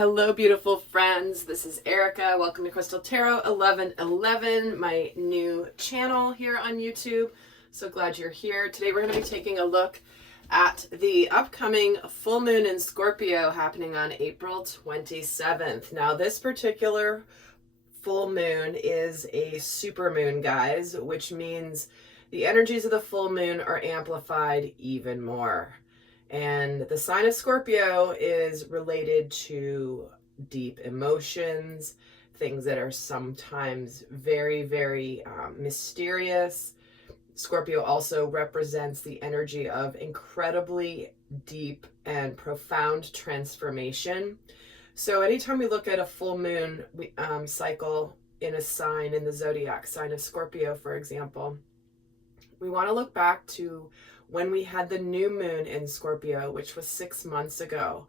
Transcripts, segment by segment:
Hello, beautiful friends. This is Erica. Welcome to Crystal Tarot 1111, my new channel here on YouTube. So glad you're here. Today we're going to be taking a look at the upcoming full moon in Scorpio happening on April 27th. Now, this particular full moon is a super moon, guys, which means the energies of the full moon are amplified even more. And the sign of Scorpio is related to deep emotions, things that are sometimes very, very mysterious. Scorpio also represents the energy of incredibly deep and profound transformation. So anytime we look at a full moon cycle in a sign, in the zodiac sign of Scorpio, for example, we want to look back to when we had the new moon in Scorpio, which was 6 months ago.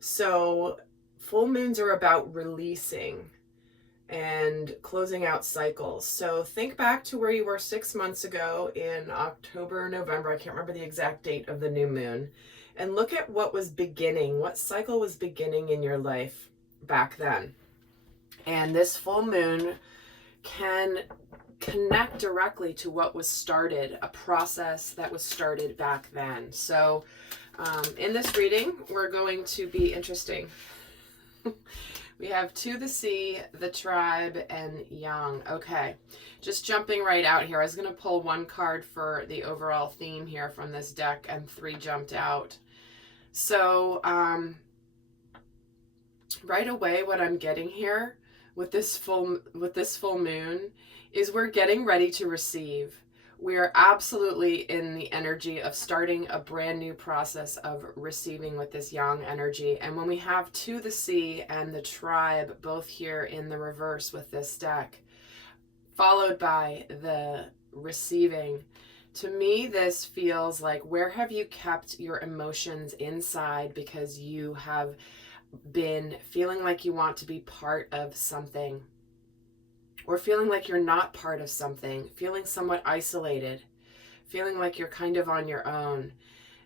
So full moons are about releasing and closing out cycles. So think back to where you were 6 months ago in October, November. I can't remember the exact date of the new moon. And look at what was beginning, what cycle was beginning in your life back then. And this full moon can connect directly to what was started, a process that was started back then. So in this reading, we're going to be interesting. We have To the Sea, the Tribe, and Young. Okay, just jumping right out here. I was going to pull one card for the overall theme here from this deck, and 3 jumped out. So right away, what I'm getting here with this full moon is we're getting ready to receive. We are absolutely in the energy of starting a brand new process of receiving with this Yang energy. And when we have To the Sea and the Tribe both here in the reverse with this deck, followed by the receiving, to me this feels like, where have you kept your emotions inside because you have been feeling like you want to be part of something, or feeling like you're not part of something, feeling somewhat isolated, feeling like you're kind of on your own.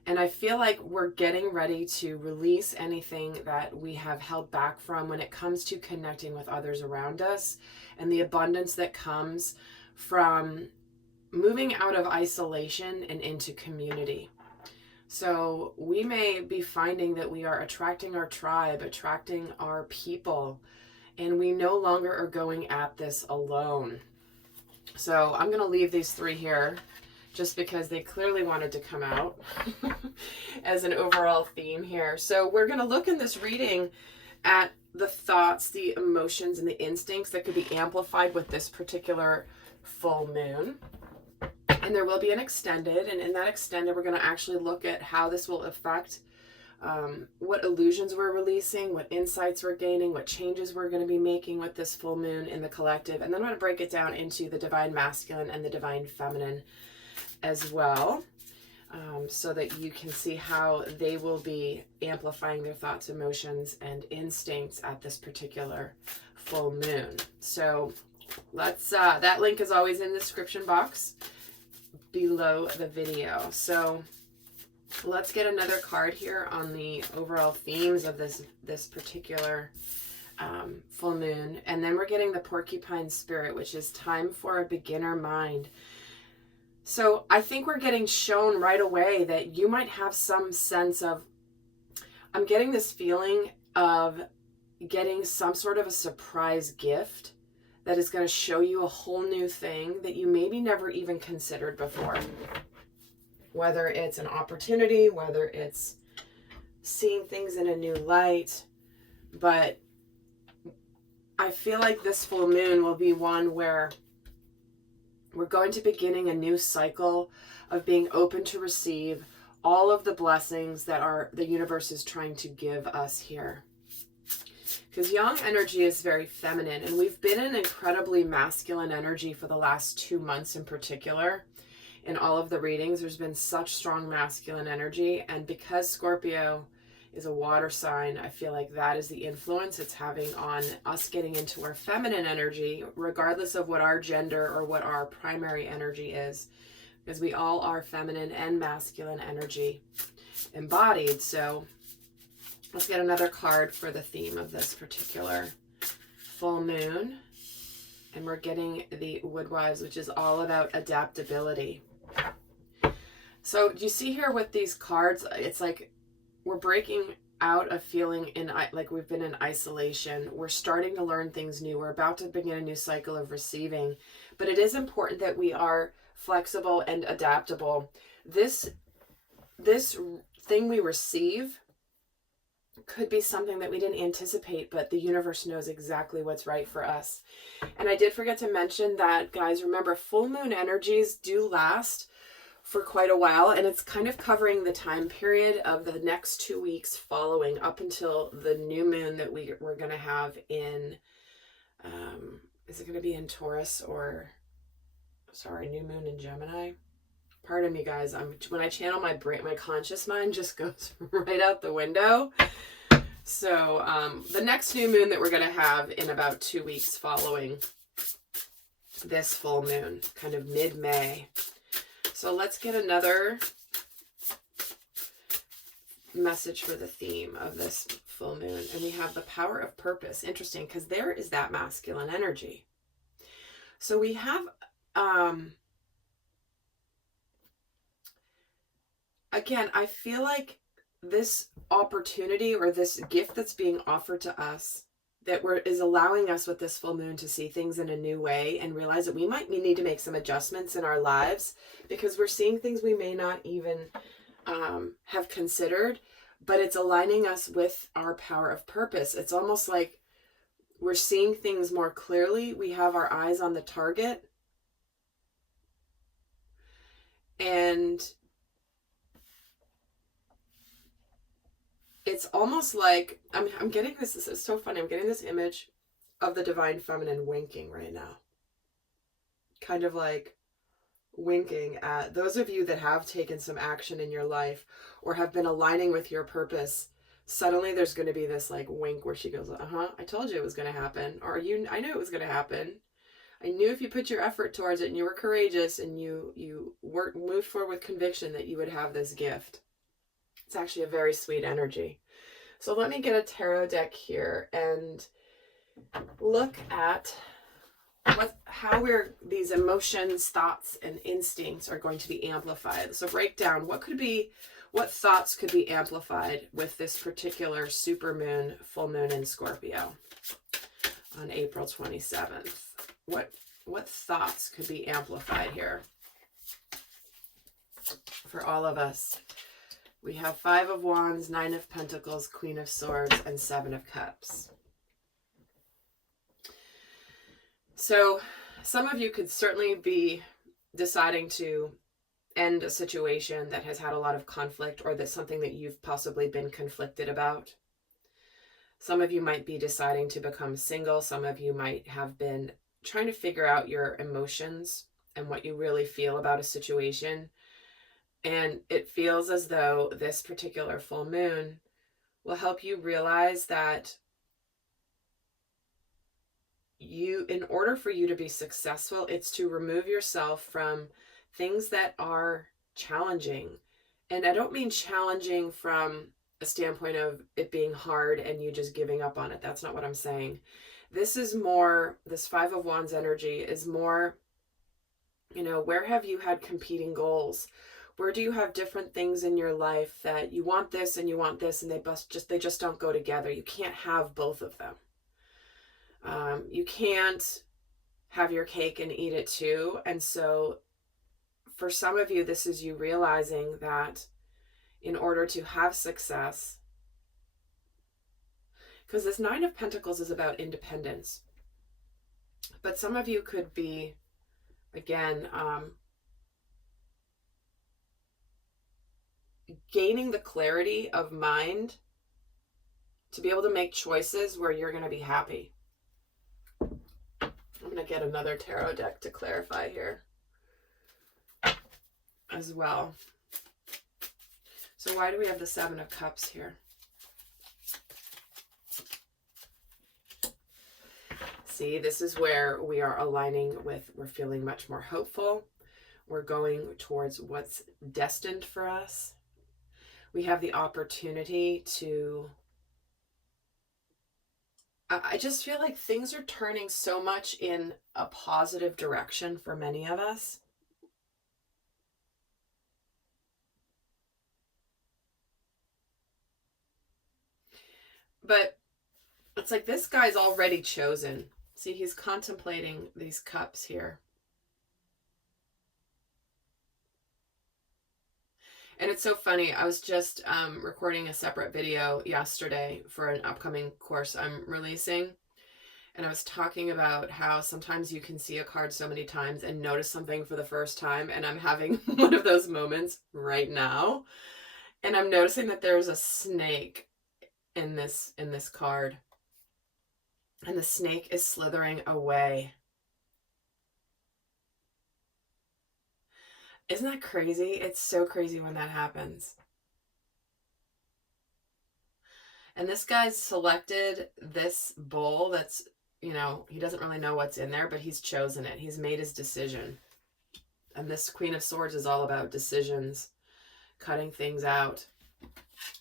And I feel like we're getting ready to release anything that we have held back from when it comes to connecting with others around us, and the abundance that comes from moving out of isolation and into community. So we may be finding that we are attracting our tribe, attracting our people, and we no longer are going at this alone. So I'm going to leave these 3 here just because they clearly wanted to come out as an overall theme here. So we're going to look in this reading at the thoughts, the emotions, and the instincts that could be amplified with this particular full moon. And there will be an extended, and in that extended, we're going to actually look at how this will affect what illusions we're releasing, what insights we're gaining, what changes we're going to be making with this full moon in the collective. And then I'm going to break it down into the divine masculine and the divine feminine as well, so that you can see how they will be amplifying their thoughts, emotions, and instincts at this particular full moon. So let's, that link is always in the description box below the video. So let's get another card here on the overall themes of this particular full moon. And then we're getting the Porcupine Spirit, which is time for a beginner mind. So I think we're getting shown right away that you might have some sense of, I'm getting this feeling of getting some sort of a surprise gift that is going to show you a whole new thing that you maybe never even considered before. Whether it's an opportunity, whether it's seeing things in a new light. But I feel like this full moon will be one where we're going to be beginning a new cycle of being open to receive all of the blessings that the universe is trying to give us here. Because Yang energy is very feminine, and we've been in incredibly masculine energy for the last 2 months in particular. In all of the readings, there's been such strong masculine energy, and because Scorpio is a water sign, I feel like that is the influence it's having on us getting into our feminine energy, regardless of what our gender or what our primary energy is, because we all are feminine and masculine energy embodied. So Let's get another card for the theme of this particular full moon. And we're getting the Woodwives, which is all about adaptability. So you see here with these cards, it's like we're breaking out of feeling like we've been in isolation. We're starting to learn things new. We're about to begin a new cycle of receiving. But it is important that we are flexible and adaptable. This thing we receive could be something that we didn't anticipate, but the universe knows exactly what's right for us. And I did forget to mention that, guys, remember, full moon energies do last for quite a while, and it's kind of covering the time period of the next 2 weeks following up until the new moon that we're going to have in, is it going to be in Taurus or, sorry, new moon in Gemini? Pardon me, guys. When I channel my brain, my conscious mind just goes right out the window. So the next new moon that we're going to have in about 2 weeks following this full moon, kind of mid-May. So let's get another message for the theme of this full moon. And we have the power of purpose. Interesting, because there is that masculine energy. So we have, again, I feel like this opportunity or this gift that's being offered to us that is allowing us with this full moon to see things in a new way and realize that we might need to make some adjustments in our lives because we're seeing things we may not even have considered, but it's aligning us with our power of purpose. It's almost like we're seeing things more clearly. We have our eyes on the target. And it's almost like I'm getting this is so funny. I'm getting this image of the divine feminine winking right now. Kind of like winking at those of you that have taken some action in your life or have been aligning with your purpose. Suddenly there's going to be this like wink where she goes, I told you it was going to happen. Or I knew it was going to happen. I knew if you put your effort towards it and you were courageous and you moved forward with conviction that you would have this gift. It's actually a very sweet energy. So let me get a tarot deck here and look at how these emotions, thoughts, and instincts are going to be amplified. So break down what thoughts could be amplified with this particular supermoon, full moon in Scorpio on April 27th. What thoughts could be amplified here for all of us? We have 5 of Wands, 9 of Pentacles, Queen of Swords, and 7 of Cups. So some of you could certainly be deciding to end a situation that has had a lot of conflict or that's something that you've possibly been conflicted about. Some of you might be deciding to become single. Some of you might have been trying to figure out your emotions and what you really feel about a situation. And it feels as though this particular full moon will help you realize that in order for you to be successful, it's to remove yourself from things that are challenging. And I don't mean challenging from a standpoint of it being hard and you just giving up on it. That's not what I'm saying. This 5 of Wands energy is more, where have you had competing goals? Where do you have different things in your life that you want this and you want this and they just don't go together? You can't have both of them. You can't have your cake and eat it too. And so for some of you, this is you realizing that in order to have success, because this 9 of Pentacles is about independence, but some of you could be, again, gaining the clarity of mind to be able to make choices where you're going to be happy. I'm going to get another tarot deck to clarify here as well. So why do we have the 7 of Cups here? See, this is where we are aligning with, we're feeling much more hopeful. We're going towards what's destined for us. We have the opportunity to I just feel like things are turning so much in a positive direction for many of us. But it's like this guy's already chosen. See, he's contemplating these cups here. And it's so funny. I was just recording a separate video yesterday for an upcoming course I'm releasing. And I was talking about how sometimes you can see a card so many times and notice something for the first time. And I'm having one of those moments right now. And I'm noticing that there's a snake in this card. And the snake is slithering away. Isn't that crazy? It's so crazy when that happens. And this guy's selected this bowl that's, he doesn't really know what's in there, but he's chosen it. He's made his decision. And this Queen of Swords is all about decisions, cutting things out.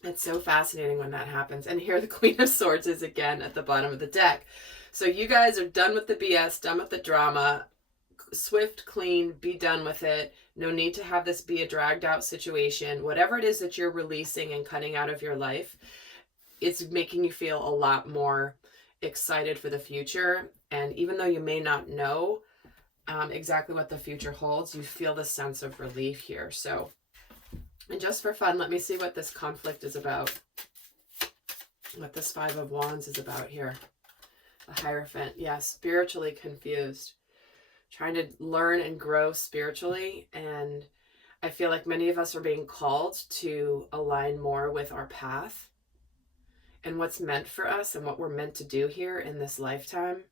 It's so fascinating when that happens. And here the Queen of Swords is again at the bottom of the deck. So you guys are done with the BS, done with the drama. Swift, clean, be done with it. No need to have this be a dragged out situation. Whatever it is that you're releasing and cutting out of your life, it's making you feel a lot more excited for the future. And even though you may not know exactly what the future holds, you feel the sense of relief here. So, and just for fun, let me see what this conflict is about. What this Five of Wands is about here. The Hierophant. Yeah, spiritually confused. Trying to learn and grow spiritually. And I feel like many of us are being called to align more with our path and what's meant for us and what we're meant to do here in this lifetime.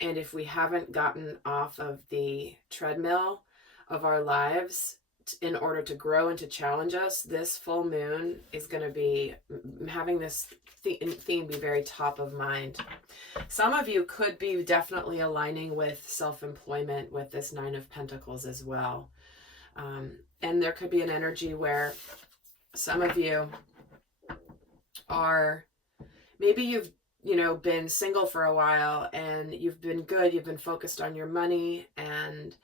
And if we haven't gotten off of the treadmill of our lives in order to grow and to challenge us, this full moon is going to be having this theme be very top of mind. Some of you could be definitely aligning with self-employment with this Nine of Pentacles as well. And there could be an energy where some of you are, maybe you've been single for a while and you've been good, you've been focused on your money, and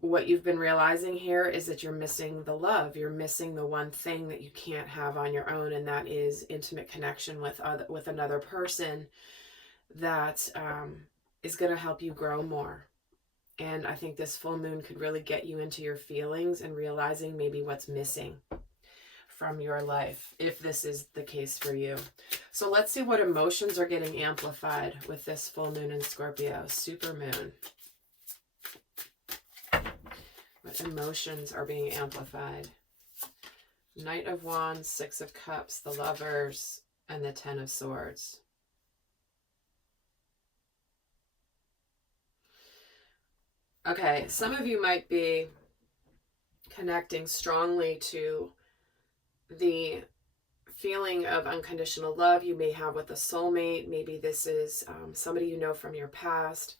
what you've been realizing here is that you're missing the love. You're missing the one thing that you can't have on your own, and that is intimate connection with another person that is going to help you grow more. And I think this full moon could really get you into your feelings and realizing maybe what's missing from your life, if this is the case for you. So let's see what emotions are getting amplified with this full moon in Scorpio. Super moon. What emotions are being amplified? Knight of Wands, Six of Cups, the Lovers, and the Ten of Swords. Okay, some of you might be connecting strongly to the feeling of unconditional love you may have with a soulmate. Maybe this is somebody you know from your past.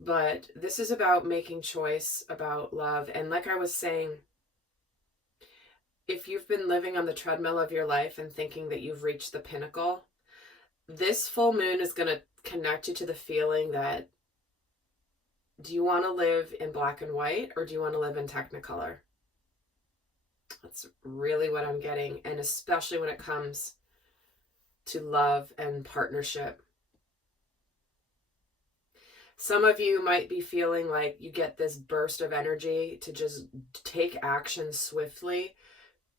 But this is about making choice about love. And like I was saying, if you've been living on the treadmill of your life and thinking that you've reached the pinnacle, this full moon is going to connect you to the feeling that, do you want to live in black and white or do you want to live in Technicolor? That's really what I'm getting. And especially when it comes to love and partnership. Some of you might be feeling like you get this burst of energy to just take action swiftly,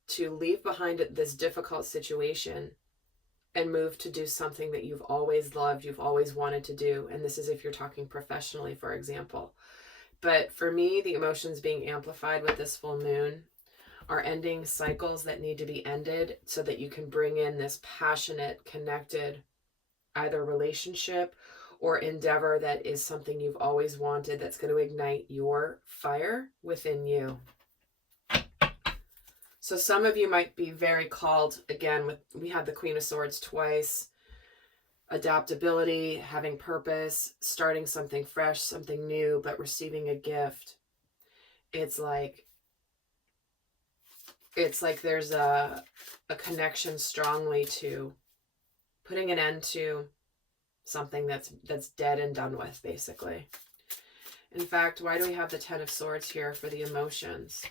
to leave behind this difficult situation and move to do something that you've always loved, you've always wanted to do. And this is if you're talking professionally, for example. But for me, the emotions being amplified with this full moon are ending cycles that need to be ended so that you can bring in this passionate, connected, either relationship or endeavor that is something you've always wanted, that's going to ignite your fire within you. So some of you might be very called, again, we had the Queen of Swords twice, adaptability, having purpose, starting something fresh, something new, but receiving a gift. It's like there's a connection strongly to putting an end to something that's dead and done with, basically. In fact, why do we have the 10 of Swords here for the emotions?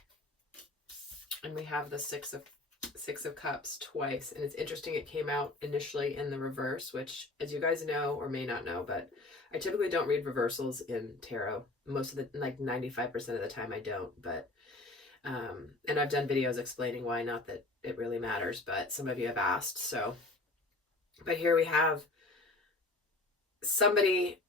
And we have the Six of Cups twice. And it's interesting, it came out initially in the reverse, which, as you guys know or may not know, but I typically don't read reversals in tarot. Most of the, like 95% of the time I don't, but and I've done videos explaining why, not that it really matters, but some of you have asked. So, but here we have somebody,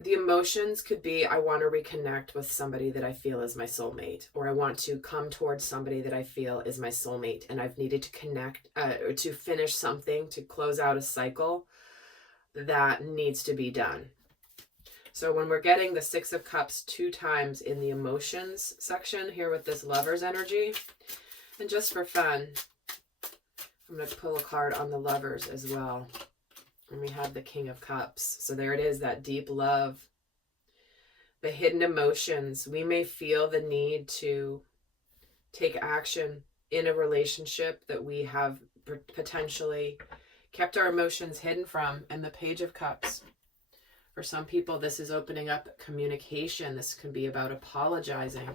the emotions could be, I want to reconnect with somebody that I feel is my soulmate, or I want to come towards somebody that I feel is my soulmate, and I've needed to connect, or to finish something, to close out a cycle that needs to be done. So when we're getting the Six of Cups 2 times in the emotions section here with this Lover's energy, and just for fun, I'm going to pull a card on the Lovers as well. And we have the King of Cups. So there it is, that deep love, the hidden emotions. We may feel the need to take action in a relationship that we have potentially kept our emotions hidden from. And the Page of Cups. For some people, this is opening up communication. This can be about apologizing.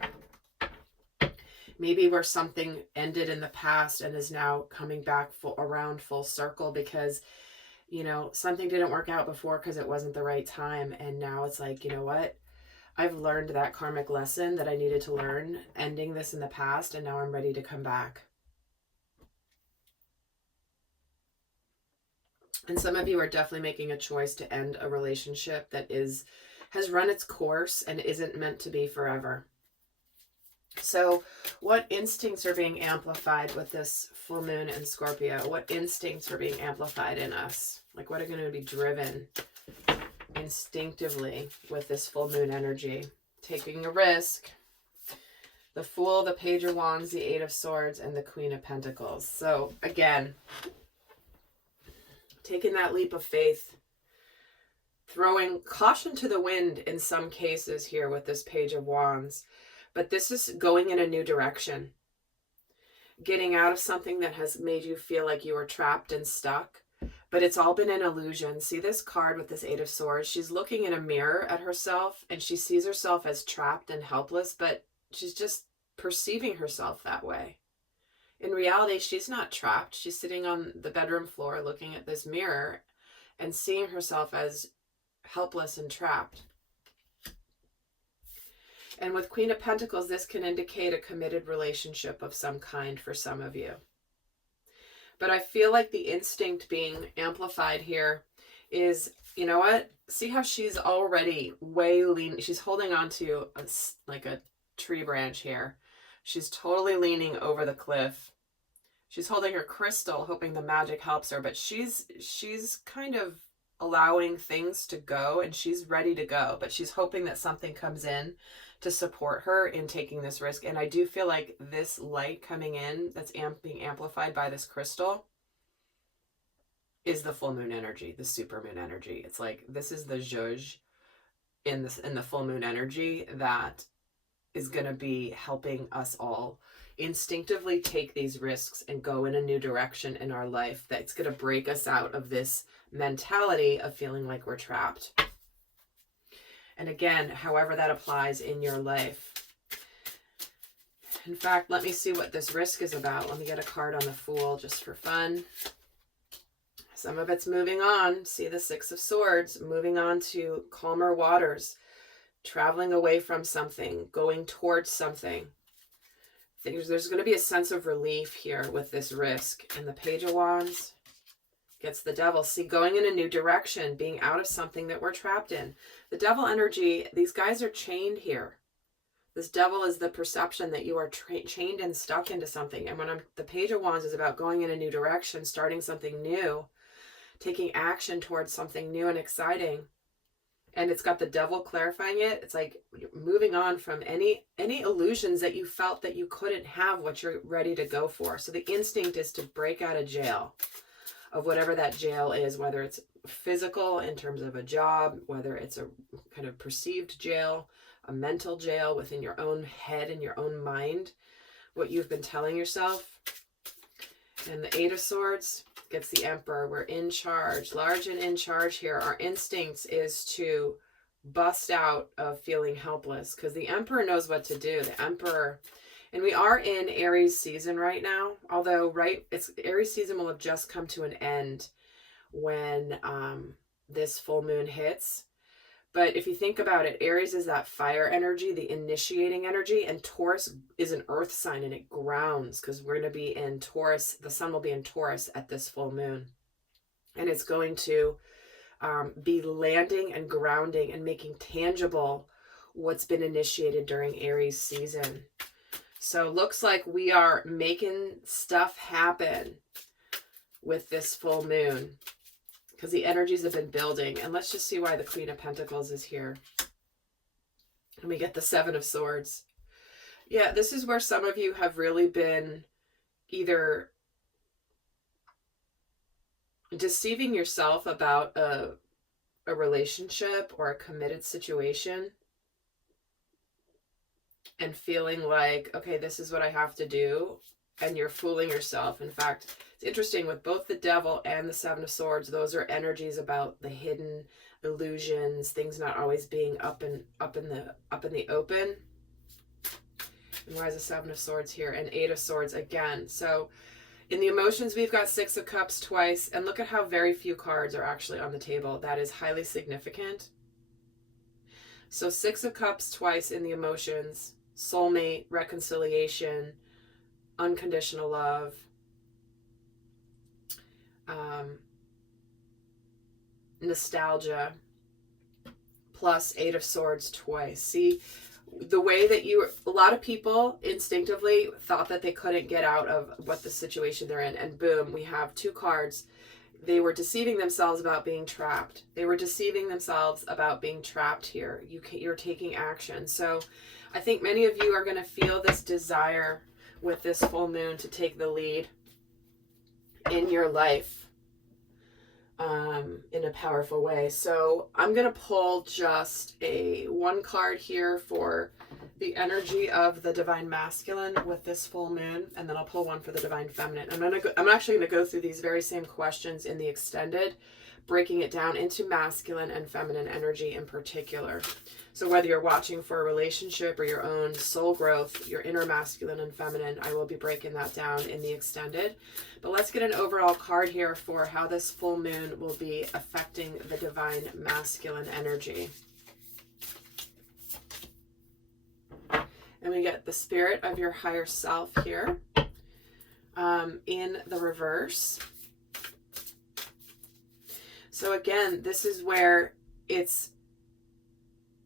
Maybe where something ended in the past and is now coming back around full circle because, you know, something didn't work out before because it wasn't the right time. And now it's like, you know what? I've learned that karmic lesson that I needed to learn, ending this in the past, and now I'm ready to come back. And some of you are definitely making a choice to end a relationship that has run its course and isn't meant to be forever. So what instincts are being amplified with this full moon in Scorpio? What instincts are being amplified in us? Like, what are going to be driven instinctively with this full moon energy? Taking a risk. The Fool, the Page of Wands, the Eight of Swords, and the Queen of Pentacles. So again, taking that leap of faith, throwing caution to the wind in some cases here with this Page of Wands. But this is going in a new direction. Getting out of something that has made you feel like you were trapped and stuck. But it's all been an illusion. See this card with this Eight of Swords? She's looking in a mirror at herself and she sees herself as trapped and helpless, but she's just perceiving herself that way. In reality, she's not trapped. She's sitting on the bedroom floor looking at this mirror and seeing herself as helpless and trapped. And with Queen of Pentacles, this can indicate a committed relationship of some kind for some of you. But I feel like the instinct being amplified here is, you know what? See how she's already way lean. She's holding on to like a tree branch here. She's totally leaning over the cliff. She's holding her crystal, hoping the magic helps her. But she's kind of allowing things to go, and she's ready to go. But she's hoping that something comes in to support her in taking this risk. And I do feel like this light coming in that's being amplified by this crystal is the full moon energy, the super moon energy. It's like this is the zhuzh in the full moon energy that is going to be helping us all instinctively take these risks and go in a new direction in our life that's going to break us out of this mentality of feeling like we're trapped. And again, however that applies in your life. In fact, let me see what this risk is about. Let me get a card on the Fool just for fun. Some of it's moving on. See the Six of Swords, moving on to calmer waters, traveling away from something, going towards something. There's going to be a sense of relief here with this risk. And the Page of Wands gets the Devil. See, going in a new direction, being out of something that we're trapped in. The Devil energy, these guys are chained here. This Devil is the perception that you are chained and stuck into something. And the Page of Wands is about going in a new direction, starting something new, taking action towards something new and exciting. And it's got the Devil clarifying it. It's like moving on from any illusions that you felt that you couldn't have what you're ready to go for. So the instinct is to break out of jail, of whatever that jail is, whether it's physical in terms of a job, whether it's a kind of perceived jail, a mental jail within your own head and your own mind, what you've been telling yourself. And the Eight of Swords gets the Emperor. We're in charge, large and in charge here. Our instincts is to bust out of feeling helpless because the Emperor knows what to do. The Emperor, and we are in Aries season right now, although it's Aries season will have just come to an end when this full moon hits. But if you think about it, Aries is that fire energy, the initiating energy, and Taurus is an earth sign and it grounds because we're going to be in Taurus. The sun will be in Taurus at this full moon. And it's going to be landing and grounding and making tangible what's been initiated during Aries season. So looks like we are making stuff happen with this full moon, because the energies have been building. And let's just see why the Queen of Pentacles is here. And we get the Seven of Swords. Yeah, this is where some of you have really been either deceiving yourself about a relationship or a committed situation and feeling like, okay, this is what I have to do. And you're fooling yourself. In fact, it's interesting with both the Devil and the Seven of Swords, those are energies about the hidden illusions, things not always being up in the open. And why is the Seven of Swords here? And Eight of Swords again. So in the emotions, we've got Six of Cups twice, and look at how very few cards are actually on the table. That is highly significant. So Six of Cups twice in the emotions, soulmate, reconciliation, unconditional love, nostalgia, plus Eight of Swords twice. See, the way that a lot of people instinctively thought that they couldn't get out of what the situation they're in, and boom, we have two cards. They were deceiving themselves about being trapped. They were deceiving themselves about being trapped here. You're taking action. So I think many of you are going to feel this desire with this full moon to take the lead in your life in a powerful way. So I'm going to pull just one card here for the energy of the Divine Masculine with this full moon, and then I'll pull one for the Divine Feminine. I'm actually going to go through these very same questions in the extended, breaking it down into masculine and feminine energy in particular. So whether you're watching for a relationship or your own soul growth, your inner masculine and feminine, I will be breaking that down in the extended. But let's get an overall card here for how this full moon will be affecting the Divine Masculine energy. And we get the Spirit of your higher self here in the reverse. So again, this is where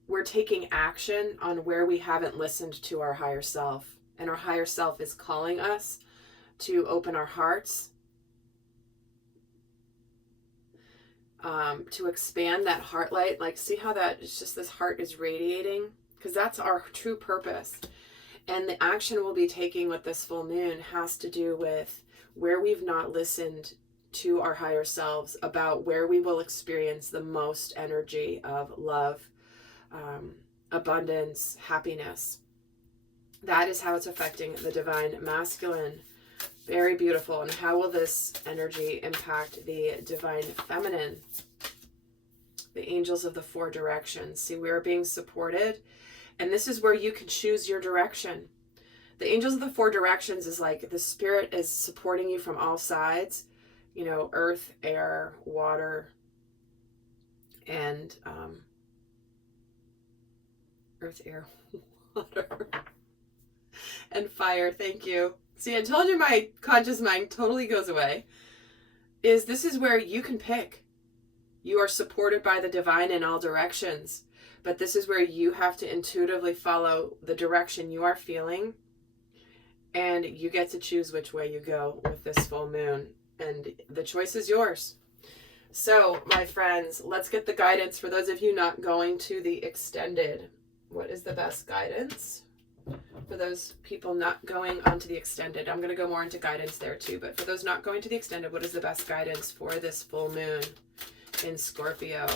we're taking action on where we haven't listened to our higher self. And our higher self is calling us to open our hearts, to expand that heart light. Like, see how it's just this heart is radiating? Because that's our true purpose. And the action we'll be taking with this full moon has to do with where we've not listened to our higher selves about where we will experience the most energy of love, abundance, happiness. That is how it's affecting the Divine Masculine. Very beautiful. And how will this energy impact the Divine Feminine? The angels of the four directions. See, we are being supported, and this is where you can choose your direction. The angels of the four directions is like the Spirit is supporting you from all sides. You know, earth, air, water, and earth, air, water, and fire. Thank you. See, I told you my conscious mind totally goes away. This is where you can pick. You are supported by the divine in all directions, but this is where you have to intuitively follow the direction you are feeling, and you get to choose which way you go with this full moon, and the choice is yours. So, my friends, let's get the guidance for those of you not going to the extended. What is the best guidance for those people not going onto the extended? I'm going to go more into guidance there too, but for those not going to the extended, what is the best guidance for this full moon in Scorpio?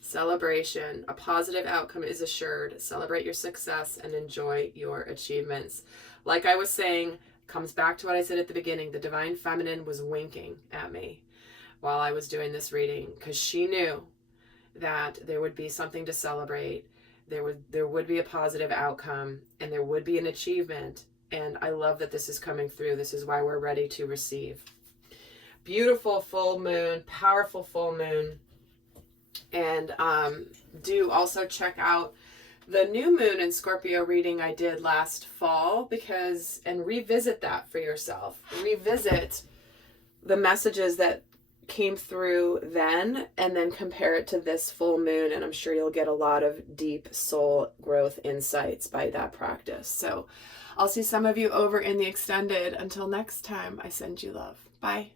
Celebration. A positive outcome is assured. Celebrate your success and enjoy your achievements. Like I was saying, Comes back to what I said at the beginning. The divine feminine was winking at me while I was doing this reading, because she knew that there would be something to celebrate. There would be a positive outcome, and there would be an achievement. And I love that this is coming through. This is why we're ready to receive. Beautiful full moon, powerful full moon. And do also check out the new moon in Scorpio reading I did last fall, and revisit that for yourself. Revisit the messages that came through then, and then compare it to this full moon, and I'm sure you'll get a lot of deep soul growth insights by that practice. So I'll see some of you over in the extended. Until next time, I send you love. Bye.